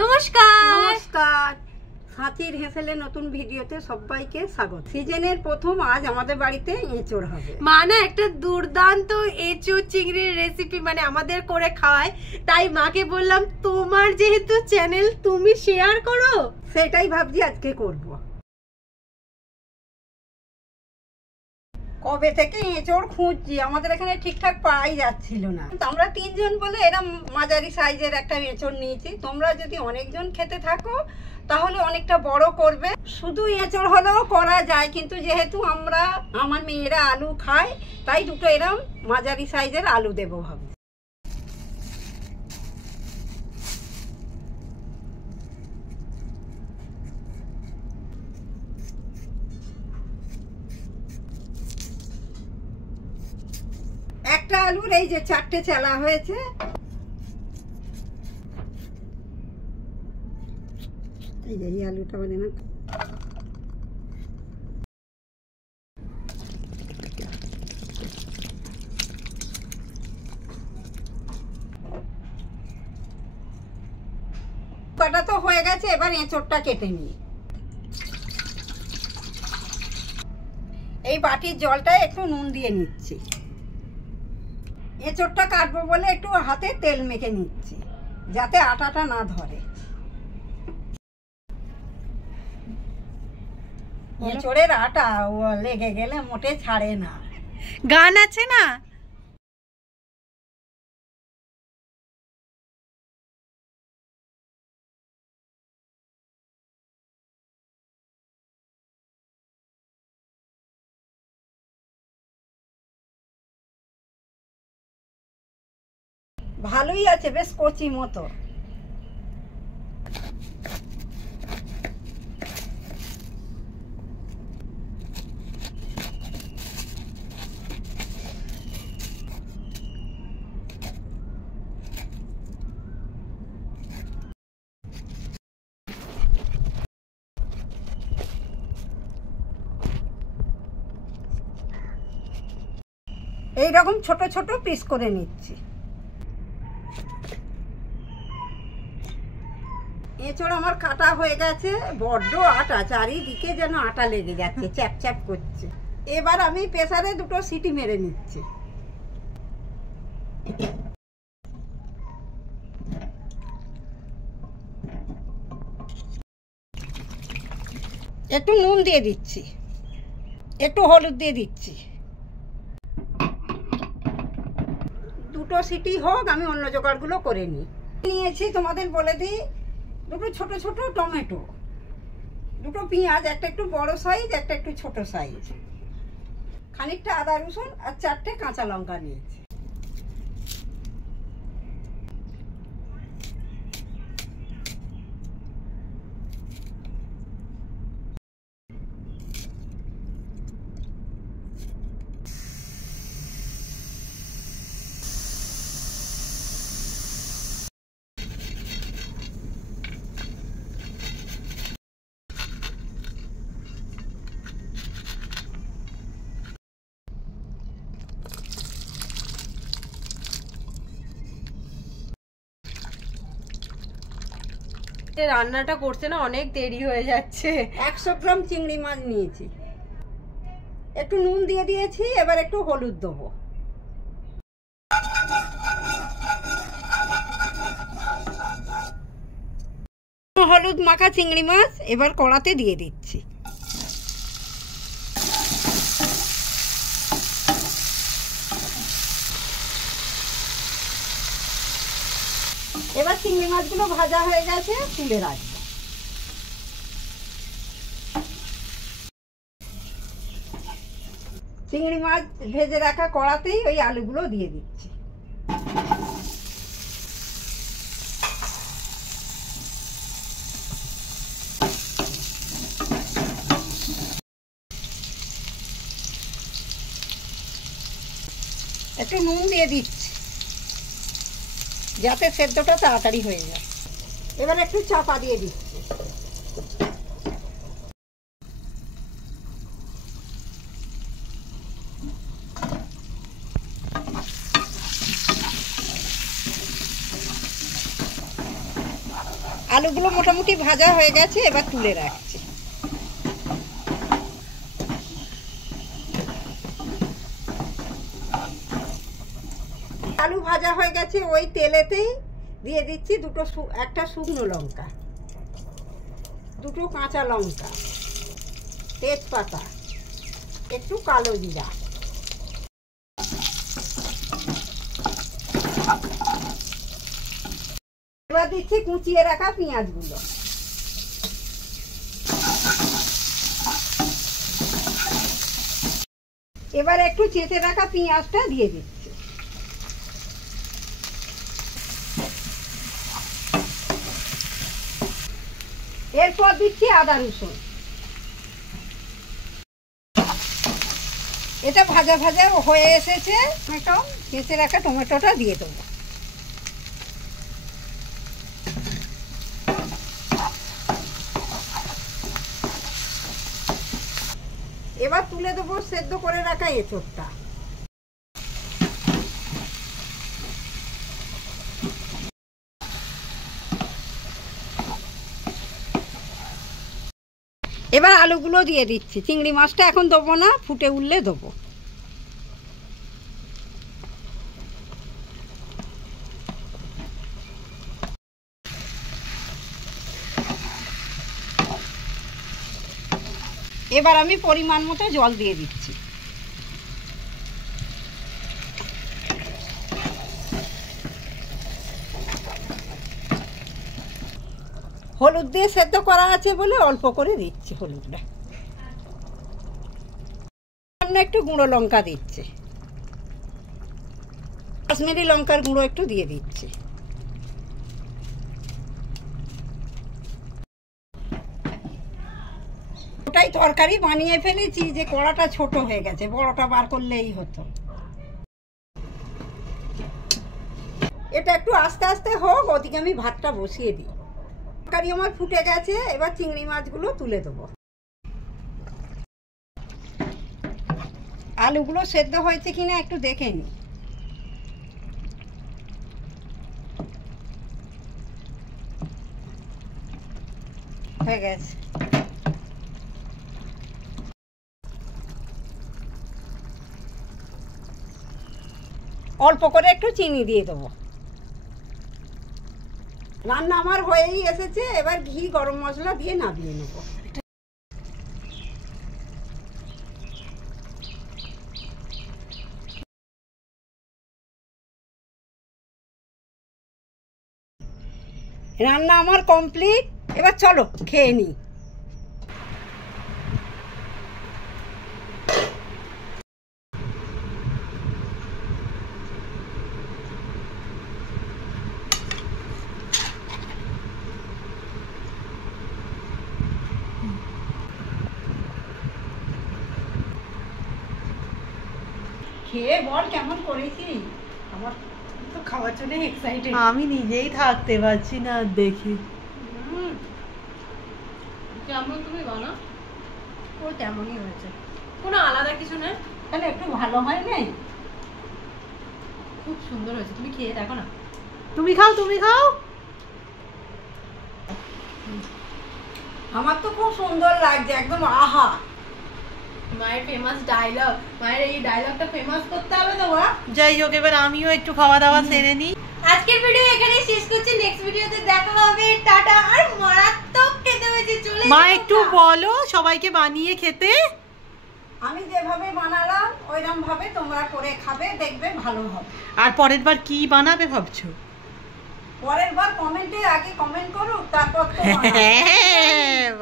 নমস্কার নমস্কার সাথীর হেসেলে নতুন ভিডিওতে সবাইকে স্বাগত। সিজনের প্রথম আজ আমাদের বাড়িতে এঁচোড় হবে। মা না একটা দুর্দান্ত এঁচোড় চিংড়ির রেসিপি আমাদের করে খাওয়ায়, তাই মাকে বললাম তোমার যেহেতু চ্যানেল তুমি শেয়ার করো, সেটাই ভাবছি আজকে করব। কবে থেকে এঁচোড় খুঁজছি, আমাদের এখানে ঠিকঠাক পাওয়াই যাচ্ছিল না। আমরা তিনজন বলে এরকম মাঝারি সাইজের একটা এঁচোড় নিয়েছি। তোমরা যদি অনেকজন খেতে থাকো তাহলে অনেকটা বড় করবে। শুধু এঁচোড় হলেও করা যায়, কিন্তু যেহেতু আমার মেয়েরা আলু খায় তাই দুটো এরকম মাঝারি সাইজের আলু দেবো ভাবছি। একটা আলুর এই যে 4টে চালা হয়েছে। এই যে এই আলুটা মানে না, কাটা তো হয়ে গেছে। এবার এঁচোড়টা কেটে নিই। এই বাটির জলটা একটু নুন দিয়ে নিচ্ছি। এঁচোড়টা কাটবো বলে একটু হাতে তেল মেখে নিচ্ছি যাতে আটাটা না ধরে। এঁচোড়ের আটা লেগে গেলে মোটে ছাড়ে না। গান আছে না, ভালোই আছে, বেশ কচি মতো। এইরকম ছোট ছোট পিস করে নিচ্ছি। এঁচোড় আমার কাটা হয়ে গেছে। বড্ড আটা, চারিদিকে যেন আটা লেগে যাচ্ছে, চ্যাপ চ্যাপ করছে। এবার আমি প্রেসারে দুটো সিটি মেরে নিচ্ছি। একটু নুন দিয়ে দিচ্ছি, একটু হলুদ দিয়ে দিচ্ছি। দুটো সিটি হোক, আমি অন্য জোগাড়গুলো করে নিয়েছি। তোমাদের বলে দিই, দুটো ছোট ছোট টমেটো, দুটো পেঁয়াজ, একটা একটু বড় সাইজ, একটা একটু ছোট সাইজ, খানিকটা আদা রসুন আর 4টে কাঁচা লঙ্কা নিয়েছি। রান্নাটা করতে না অনেক দেরি হয়ে যাচ্ছে। 100 গ্রাম চিংড়ি মাছ নিয়েছি, একটু নুন দিয়ে দিয়েছি। এবার একটু হলুদ দেবো। হলুদ মাখা চিংড়ি মাছ এবার কড়াতে দিয়ে দিচ্ছি। এবার চিংড়ি মাছগুলো ভাজা হয়ে গেছে, তুলে রাখবো। চিংড়ি মাছ ভেজে রাখা কড়াতেই ওই আলুগুলো দিয়ে দিচ্ছি। একটু নুন দিয়ে দিচ্ছি যাতে সেদ্ধটা তাড়াতাড়ি হয়ে যায়। এবার একটু চাপা দিয়ে দিচ্ছি। আলুগুলো মোটামুটি ভাজা হয়ে গেছে, এবার তুলে রাখছি। আলু ভাজা হয়ে গেছে, ওই তেলেতেই দিয়ে দিচ্ছি একটা শুকনো লঙ্কা, 2 কাঁচা লঙ্কা, তেজপাতা, একটু কালো জিরা। এবার দিচ্ছি কুচিয়ে রাখা পেঁয়াজগুলো। এবার একটু চেঁচে রাখা পেঁয়াজটা দিয়ে দিচ্ছি। এরপর দিচ্ছি আদা রসুন। এটা ভাজা ভাজা হয়ে এসেছে, টমেটো কেটে রাখা টমেটোটা দিয়ে দেবো। এবার তুলে দেবো সেদ্ধ করে রাখা এঁচোড়টা। এবার আলুগুলো দিয়ে দিচ্ছি। চিংড়ি মাছটা এখন দেবো না, ফুটে উঠলে দেবো। এবার আমি পরিমাণ মতো জল দিয়ে দিচ্ছি। হলুদ দিয়ে সেদ্ধ করা আছে বলে অল্প করে দিচ্ছি হলুদটা। একটু গুঁড়ো লঙ্কা দিচ্ছি, কাশ্মীরি লঙ্কার গুঁড়ো একটু দিয়ে দিচ্ছি। ওটাই তরকারি বানিয়ে ফেলেছি, যে কড়াটা ছোট হয়ে গেছে, বড়টা বার করলেই হতো। এটা একটু আস্তে আস্তে হোক, ওদিকে আমি ভাতটা বসিয়ে দিই। তরকারি আমার ফুটে গেছে, এবার চিংড়ি মাছগুলো তুলে দেবো। আলুগুলো সেদ্ধ হয়েছে কিনা একটু দেখে নিই। হয়ে গেছে। অল্প করে একটু চিনি দিয়ে দেবো। রান্না আমার হয়েই এসেছে, এবার ঘি গরম মশলা দিয়ে নামিয়ে নেব। রান্না আমার কমপ্লিট, এবার চলো খেয়ে নিই। খেয়ে বল কেমন করেছি। আমার তো খাওয়ার জন্য এক্সাইটেড। আমি নিজেই থাকতে পারছি না দেখি। কেমন তুমি বানাও? ও তেমনই হয়েছে, কোনো আলাদা কিছু নেই, তাহলে একটু ভালো হয় নাই? খুব সুন্দর হয়েছে, তুমি খেয়ে দেখো না। তুমি খাও, তুমি খাও। আমার তো খুব সুন্দর লাগছে, একদম আহা। মায়ের ফেমাস ডায়লগ, মায়ের এই ডায়লগটা ফেমাস করতে হবে তো। যাই হোক, এবার আমিও একটু খাওয়া দাওয়া সেরে নিই। আজকের ভিডিও এখানে শেষ করছি, নেক্সট ভিডিওতে দেখা হবে। টাটা। আর মারাত্মক খেতে হয়েছে, চলে মা একটু বলো সবাইকে বানিয়ে খেতে। আমি যেভাবে বানালাম ওইরকম ভাবে তোমরা করে খাবে, দেখবে ভালো হবে। আর পরের বার কি বানাবে ভাবছো? পরের বার কমেন্টে আগে কমেন্ট করো, তারপর তো বানাবো।